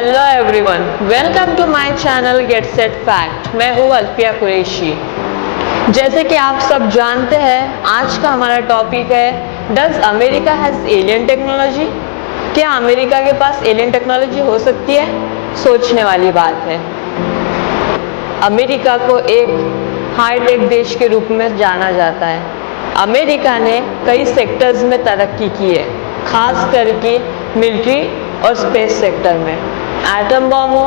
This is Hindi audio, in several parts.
Hello everyone, welcome to my channel get set fact. मैं हूँ अल्फिया कुरैशी। जैसे कि आप सब जानते हैं, आज का हमारा टॉपिक है does America has alien technology. क्या अमेरिका के पास एलियन टेक्नोलॉजी हो सकती है? सोचने वाली बात है। अमेरिका को एक हाईटेक देश के रूप में जाना जाता है। अमेरिका ने कई सेक्टर्स में तरक्की की है, खास करके मिलिट्री और स्पेस सेक्टर में। एटम बम हो,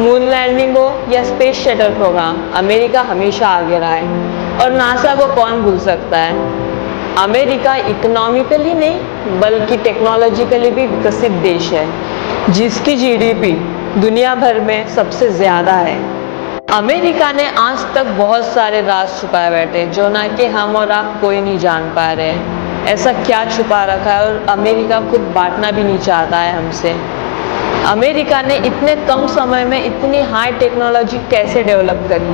मून लैंडिंग हो या स्पेस शटल प्रोग्राम, अमेरिका हमेशा आगे रहा है। और नासा को कौन भूल सकता है। अमेरिका इकोनॉमिकली नहीं बल्कि टेक्नोलॉजिकली भी विकसित देश है, जिसकी जीडीपी दुनिया भर में सबसे ज़्यादा है। अमेरिका ने आज तक बहुत सारे राज छुपाए बैठे, जो ना कि हम और आप कोई नहीं जान पा रहे हैं। ऐसा क्या छुपा रखा है और अमेरिका खुद बांटना भी नहीं चाहता है हमसे। अमेरिका ने इतने कम समय में इतनी हाई टेक्नोलॉजी कैसे डेवलप करी?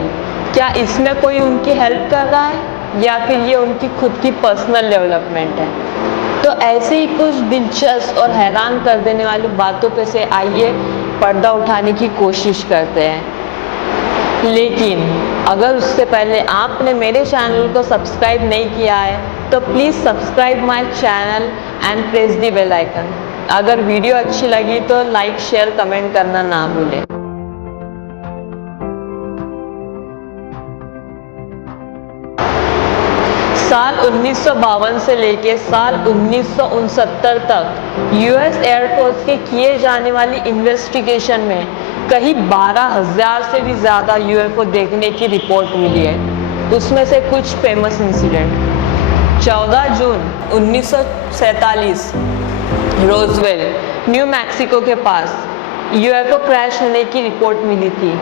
क्या इसमें कोई उनकी हेल्प कर रहा है या फिर ये उनकी खुद की पर्सनल डेवलपमेंट है? तो ऐसे ही कुछ दिलचस्प और हैरान कर देने वाली बातों पे से आइए पर्दा उठाने की कोशिश करते हैं। लेकिन अगर उससे पहले आपने मेरे चैनल को सब्सक्राइब नहीं किया है तो please subscribe my channel and press the bell icon. अगर वीडियो अच्छी लगी तो लाइक शेयर कमेंट करना ना भूलें। साल 1952 से लेकर साल 1969 तक यूएस एयरफोर्स के किए जाने वाली इन्वेस्टिगेशन में कहीं 12,000 से भी ज़्यादा यूएफओ देखने की रिपोर्ट मिली है। उसमें से कुछ फेमस इंसिडेंट। 14 जून 1947 रोजवेल, न्यू मैक्सिको के पास यूएफओ क्रैश होने की रिपोर्ट मिली थी,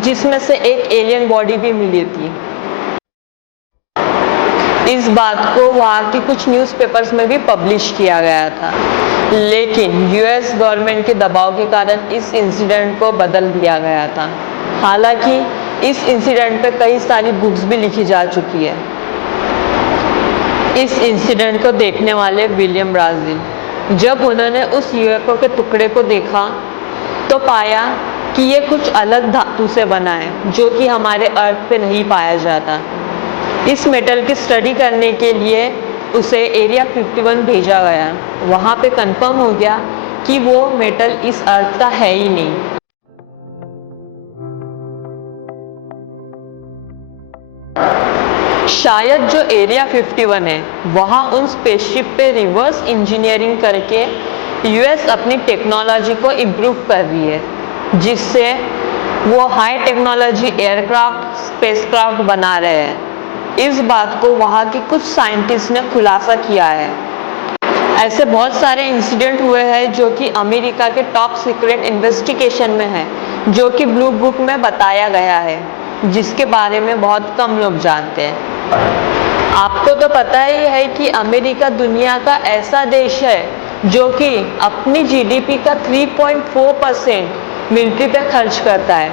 जिसमें से एक एलियन बॉडी भी मिली थी। इस बात को वहाँ के कुछ न्यूज़पेपर्स में भी पब्लिश किया गया था, लेकिन यूएस गवर्नमेंट के दबाव के कारण इस इंसिडेंट को बदल दिया गया था। हालांकि इस इंसिडेंट पर कई सारी बुक्स भी लिखी जा चुकी है। इस इंसिडेंट को देखने वाले विलियम ब्राजील, जब उन्होंने उस यूएफओ के टुकड़े को देखा तो पाया कि ये कुछ अलग धातु से बना है, जो कि हमारे अर्थ पे नहीं पाया जाता। इस मेटल की स्टडी करने के लिए उसे एरिया 51 भेजा गया। वहाँ पे कंफर्म हो गया कि वो मेटल इस अर्थ का है ही नहीं। शायद जो एरिया 51 है, वहाँ उन स्पेसशिप पे रिवर्स इंजीनियरिंग करके यूएस अपनी टेक्नोलॉजी को इम्प्रूव कर रही है, जिससे वो हाई टेक्नोलॉजी एयरक्राफ्ट, स्पेसक्राफ्ट बना रहे हैं। इस बात को वहाँ के कुछ साइंटिस्ट ने खुलासा किया है। ऐसे बहुत सारे इंसिडेंट हुए हैं जो कि अमेरिका के टॉप सीक्रेट इन्वेस्टिगेशन में है, जो कि ब्लू बुक में बताया गया है, जिसके बारे में बहुत कम लोग जानते हैं। आपको तो पता ही है कि अमेरिका दुनिया का ऐसा देश है जो कि अपनी जीडीपी का 3.4% मिलिट्री पे खर्च करता है,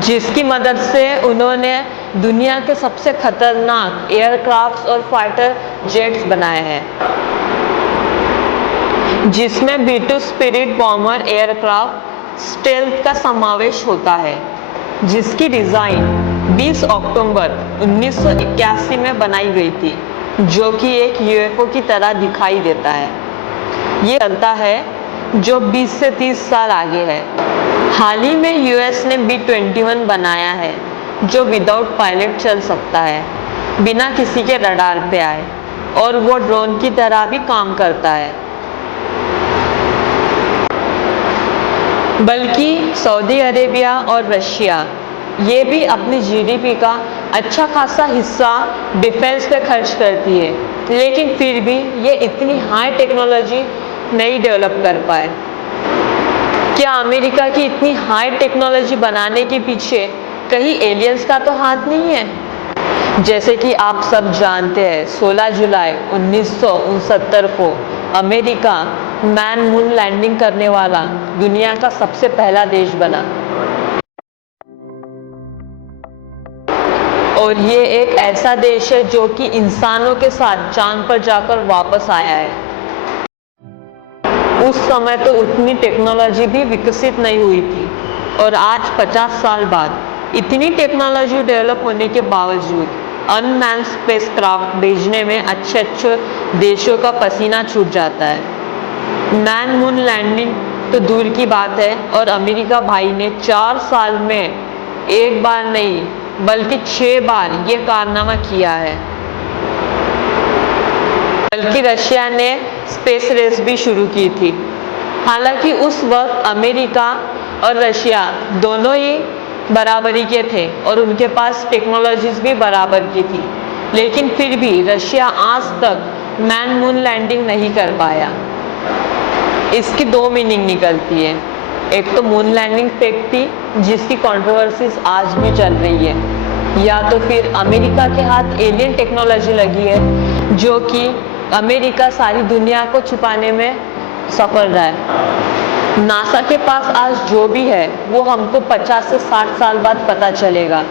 जिसकी मदद से उन्होंने दुनिया के सबसे खतरनाक एयरक्राफ्ट्स और फाइटर जेट्स बनाए हैं, जिसमें B2 spirit bomber aircraft stealth का समावेश होता है, जिसकी डिज़ाइन 20 अक्टूबर 1981 में बनाई गई थी, जो कि एक यूएफओ की तरह दिखाई देता है। ये चलता है जो 20 से 30 साल आगे है। हाल ही में यूएस ने B-21 बनाया है, जो विदाउट पायलट चल सकता है, बिना किसी के रडार पे आए, और वो ड्रोन की तरह भी काम करता है। बल्कि सऊदी अरेबिया और रशिया ये भी अपनी जीडीपी का अच्छा खासा हिस्सा डिफेंस पे खर्च करती है, लेकिन फिर भी ये इतनी हाई टेक्नोलॉजी नहीं डेवलप कर पाए। क्या अमेरिका की इतनी हाई टेक्नोलॉजी बनाने के पीछे कहीं एलियंस का तो हाथ नहीं है? जैसे कि आप सब जानते हैं, 16 जुलाई 1969 को अमेरिका मैन मून लैंडिंग करने वाला दुनिया का सबसे पहला देश बना, और ये एक ऐसा देश है जो कि इंसानों के साथ चांद पर जाकर वापस आया है। उस समय तो उतनी टेक्नोलॉजी भी विकसित नहीं हुई थी और आज 50 साल बाद इतनी टेक्नोलॉजी डेवलप होने के बावजूद अनमैन्ड स्पेसक्राफ्ट भेजने में अच्छे देशों का पसीना छूट जाता है। मैन मून लैंडिंग तो दूर की बात है और अमेरिका भाई ने 4 साल में एक बार नहीं बल्कि 6 बार ये कारनामा किया है। बल्कि रशिया ने स्पेस रेस भी शुरू की थी। हालांकि उस वक्त अमेरिका और रशिया दोनों ही बराबरी के थे और उनके पास टेक्नोलॉजीज भी बराबर की थी, लेकिन फिर भी रशिया आज तक मैन मून लैंडिंग नहीं कर पाया। इसकी 2 मीनिंग निकलती है। एक तो मून लैंडिंग फेक थी जिसकी कंट्रोवर्सीज आज भी चल रही है, या तो फिर अमेरिका के हाथ एलियन टेक्नोलॉजी लगी है जो कि अमेरिका सारी दुनिया को छुपाने में सफल रहा है। नासा के पास आज जो भी है वो हमको 50 से 60 साल बाद पता चलेगा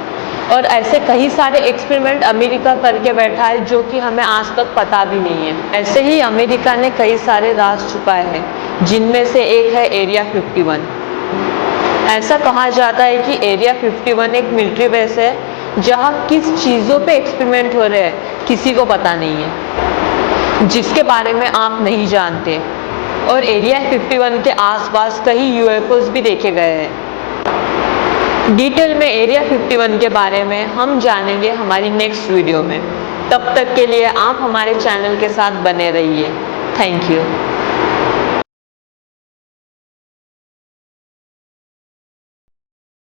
और ऐसे कई सारे एक्सपेरिमेंट अमेरिका करके बैठा है जो कि हमें आज तक पता भी नहीं है। ऐसे ही अमेरिका ने कई सारे राज छुपाए हैं जिनमें से एक है एरिया 51। ऐसा कहा जाता है कि एरिया 51 एक मिलिट्री बेस है जहां किस चीज़ों पे एक्सपेरिमेंट हो रहे हैं किसी को पता नहीं है, जिसके बारे में आप नहीं जानते। और एरिया 51 के आसपास कई यूएफओस भी देखे गए हैं। डिटेल में एरिया 51 के बारे में हम जानेंगे हमारी नेक्स्ट वीडियो में। तब तक के लिए आप हमारे चैनल के साथ बने रहिए। Thank you.